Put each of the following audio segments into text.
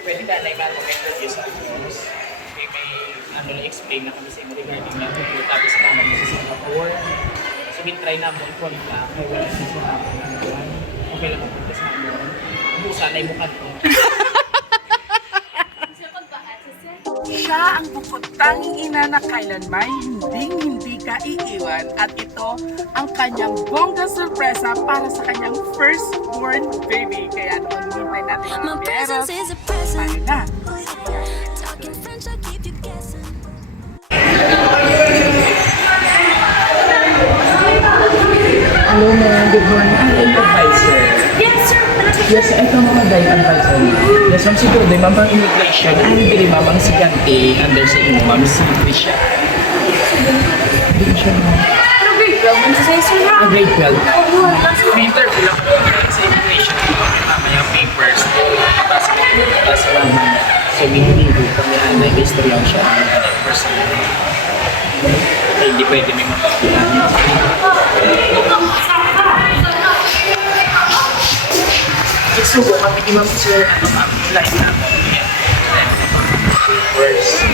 Pwede ka na i-introduce sa course. May ano na explain na kami sa inyo regarding na tapos sa naman sa Singapore. So, try na mo kung na kay wala sa Singapore. Okay lang ang punta sa amin. Busa na yung mukha ko. Siya ang bukod tanging ina na kailanman hindi ka iiwan at ito ang kanyang bongga sorpresa para sa kanyang firstborn baby. Kaya noon hintay natin mga bieros. Paano na? Hello ma'am, good morning. I'm an advisor. Yes, sir. Yes, ito mga guide advisor. Yes, ma'am, siguro din, ma'am, ang immigration, ang dili ma'am, ang sigante, under sa inyo, ma'am, si Trisha. Hindi siya, ma'am. Pero grade 12, ang sasay, sir, na. Grade 12. Winter, bilang po sa immigration, mamaya papers. Tapos, tapos, ma'am, so, miniligo kami, may history ang siya, person. Hindi pwede may mapagbilan. Sugo kami ni Ma'am Sir, ano ma'am, live na ako. First.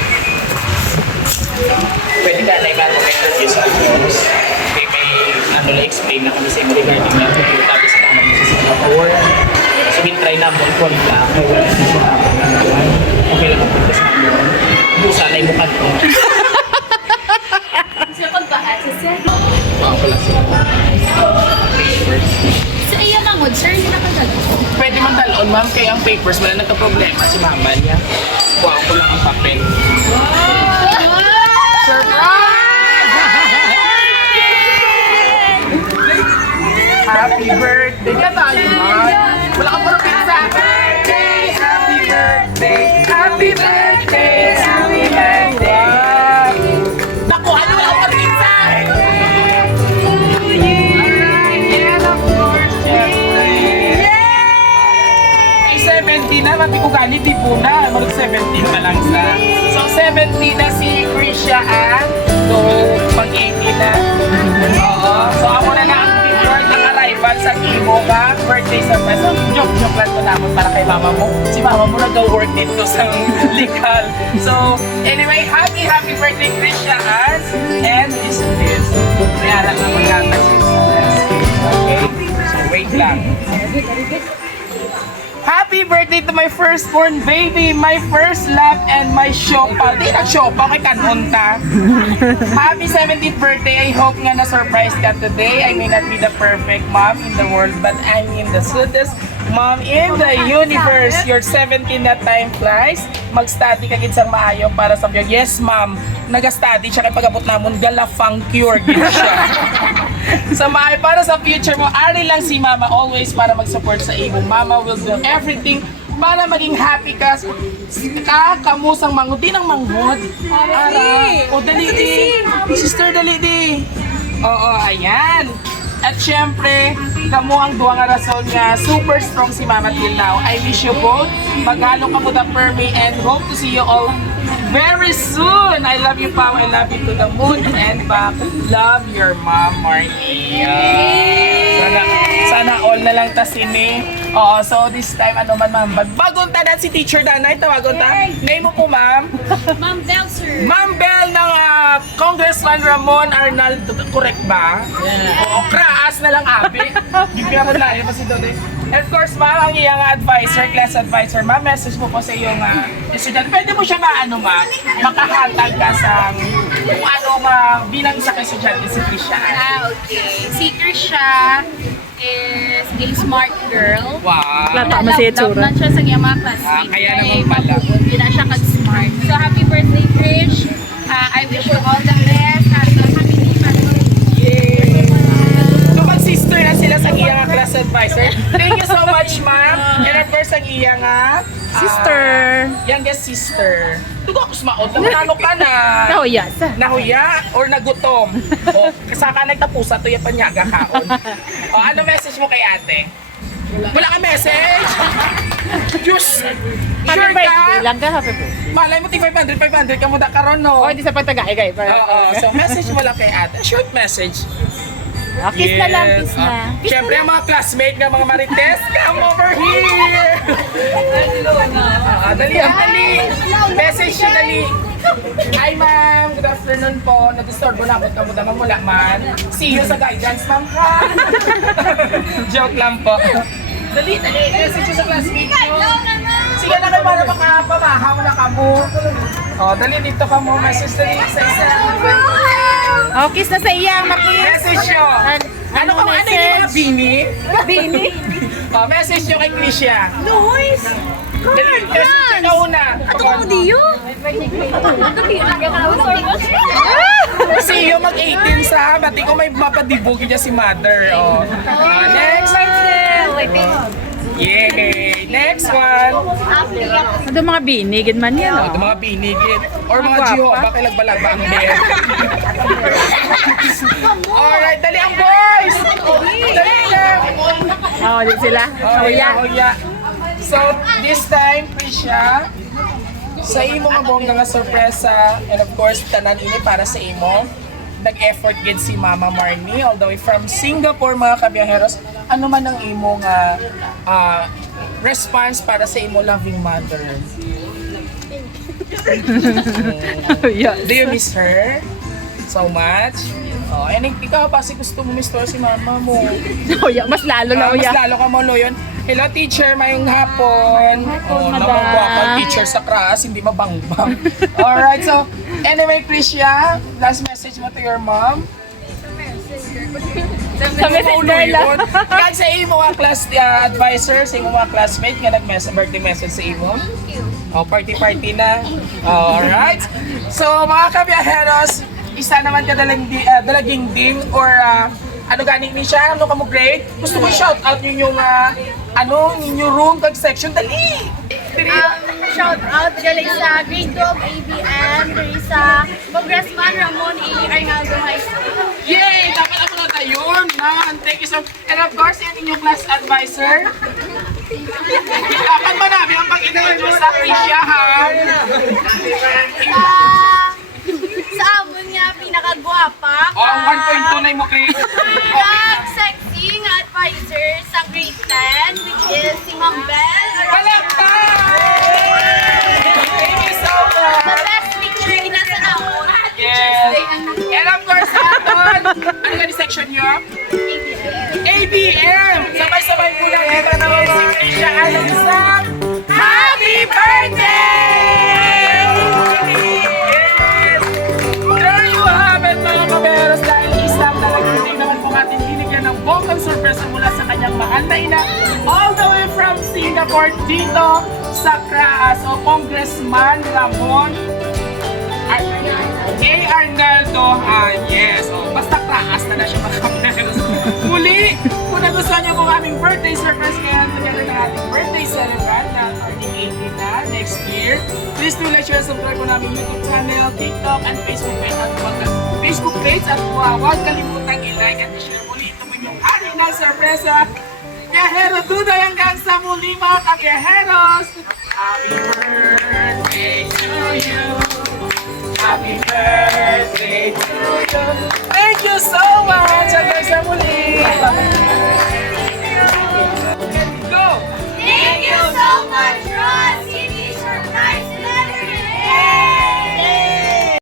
Pwede ka na i-introduce sa course. May ano na explain na kami sa inyo regarding na tapos sa naman sa Singapore. So, try na mo kung na kay wala sa Singapore. Okay lang ang punta sa amin. Busa na yung mukha ko. Sir, pagbahat, sir. Wow, pala siya. First. Sa iya mangod, sir, hindi na kagalo. Pwede man talon, ma'am, kaya ang papers, wala nagka-problema si mama niya. Wow, ko lang ang papel. Happy birthday ka tayo, ma'am. Wala ka puro pizza. Happy birthday, happy birthday, happy birthday. Naku, ano wala ka pizza? Ay, 70 na, mati ko ganit, di po na. Marag 17 pa lang sa. So, 70 na si Krisha, So, pag-80 na. Oo. So, ako na ang picture ng arrival sa Kimo ka. Birthday surprise. So, joke lang to naman para kay mama mo. Si mama mo nag-work dito sa legal. So, anyway, happy birthday, Krisha, And this is this. Mayara na magkata si Okay? So, wait lang. Happy birthday to my firstborn baby, my first love, and my shopa. Di na shopa, kay kanunta. Happy 17th birthday. I hope nga na-surprise ka today. I may not be the perfect mom in the world, but I am the sweetest mom in the universe. Your 17 na time flies. Mag-study ka gid sa maayo para sa iyo. Yes, ma'am. Nag-study siya kay pag-abot namon galafang cure gid siya. Sa maayo para sa future mo, ari lang si mama always para mag-support sa iyo. Mama will do everything para maging happy ka. Kamusang manghod, di ng manghod. Ara. O dali di. Sister dali di. Oo, ayan. At syempre, kamo ang duwa nga rason nga super strong si Mama till now. I wish you both maghalong ka mo the permi and hope to see you all very soon. I love you, Pao. I love you to the moon and back. Love your mom, Marnie. Sana all na lang ta sini. Oo, so this time, ano man, ma'am, bagong tanan si Teacher Danay, tawagon ta. Name mo po, ma'am? Ma'am Bell, sir. Ma'am Bell ng Congressman Ramon Arnaldo, correct ba? Yeah. Oo, kraas na lang, abi. Yung pinapalayo pa si Dodoy. And of course, ma'am, ang iyang advisor, class advisor, ma'am, message mo po sa iyong estudyante. Pwede mo siya maano, ma'am, makahatag ka sa kung ano, bilang isa estudyante si Krisha. Okay. Si Krisha is a smart girl. Wow. Lata mo siya itsura. Siya sa iyang mga classmates. Kaya naman pala. Hindi na siya kag-smart. So, happy birthday, Krish. I wish you all the best. Happy family. Yay! So, mag-sister na sila sa iyang class advisor. Thank you so much, ma'am. And of course, ang iyang Sister. youngest sister. Tugo ako sumaot. Ano ka na? Nahuya sa. Nahuya or nagutom? O, kasaka nagtapusa to yung panyaga kaon. O, ano message mo kay ate? Wala ka message? Diyos! Sure ka? Lang ka, happy birthday. Malay mo, 500 ka mo da karon, no? O, hindi sa pagtagay, guys. Oo, so message mo lang kay ate. Short message. Kiss na lang, kiss na. Siyempre, ang mga classmate ng mga Marites, come over here! Dali. Message nyo, dali. Hi, ma'am. Good afternoon po. Nag-disturb na ako kamo damang wala man. See you sa guidance, ma'am. Ha? Joke lang po. Dali. Message nyo sa classmate nyo. Sige na kayo para makapamahaw na kamo. Dali dito kamo. Message dali sa isa. Oh, kiss na sa iya, Maki. Message nyo. Ano ka ano yung Bini? Bini. Message nyo kay Krisha. Noise. Dali. Message nyo una. Ato ka mo diyo. See you mag-18 sa bati ko may mapadibog niya si mother. Next. Yay! Next one. Ano mga binigid man yan, Ito mga binigit. Or mga jiho. Bakit lagbalagba ang hair? Alright, dali ang boys! Dali lang! Oh, di sila. Huya. So, this time, Prisha, sa imo nga bongga nga sorpresa, and of course, tanan ini para sa imo, nag-effort gid si Mama Marnie all the way from Singapore, mga kabiyaheros. Ano man ang imo nga response para sa imo loving mother? Do you miss her so much? And ikaw pa si gusto mo miss si mama mo. Mas lalo na Mas lalo ka mo loyon. Hello teacher, mayong hapon. Namangwapang teacher sa class, hindi mabangbang. Alright, so anyway, Krisha, last message mo to your mom. Sa messenger lang. Kaya sa imo nga class advisor, sa imo mga classmate nga birthday message sa imo. Party na. Alright. So mga kabiyaheros, isa naman ka dalaging din or ano ganing ni siya, ano ka mo grade? Gusto ko shout out yung ninyo room kag section dali. Shout out dali sa grade 12 ABM, dali sa Congressman Ramon A. Arnaldo High School. Yay! Dapat ako na tayo, man. Thank you so much. And of course, yan inyong class advisor. Dapat ba namin ang pag-introduce sa Krisha, ha? Sa amon niya, pinakagwapa. Ang 1.2 na mo, Chris. Pinag-sexy nga advisor sa grade 10, which is si Ma'am Belle. Palakpak! Thank you so The much. best teacher na sa amon. Yes. And of course, Anton, ano ka ni section nyo? ABM! Sabay-sabay po lang dito naman si Krisha Alonso. Happy birthday! Yes! There you have it, mga kaberos. Dahil isang talagang naman po ating binigyan ng bonggang sorpresa mula sa kanyang mahal na ina all the way from Singapore dito sa CRAS o Congressman Ramon A. Arnaldo. Yes. Basta class na siya mga kaberos. Muli, kung nagustuhan niyo po aming birthday surprise ngayon, together ng ating birthday celebrant na turning 18 na next year, please do like, share, subscribe po namin YouTube channel, TikTok, and Facebook page at huwag kalimutang i-like at i-share muli ito po yung hari ng sorpresa. Kayahero Duday hanggang sa muli mga kakeheros! Happy birthday to you! Happy birthday to you! Thank you so much! Hanggang sa muli!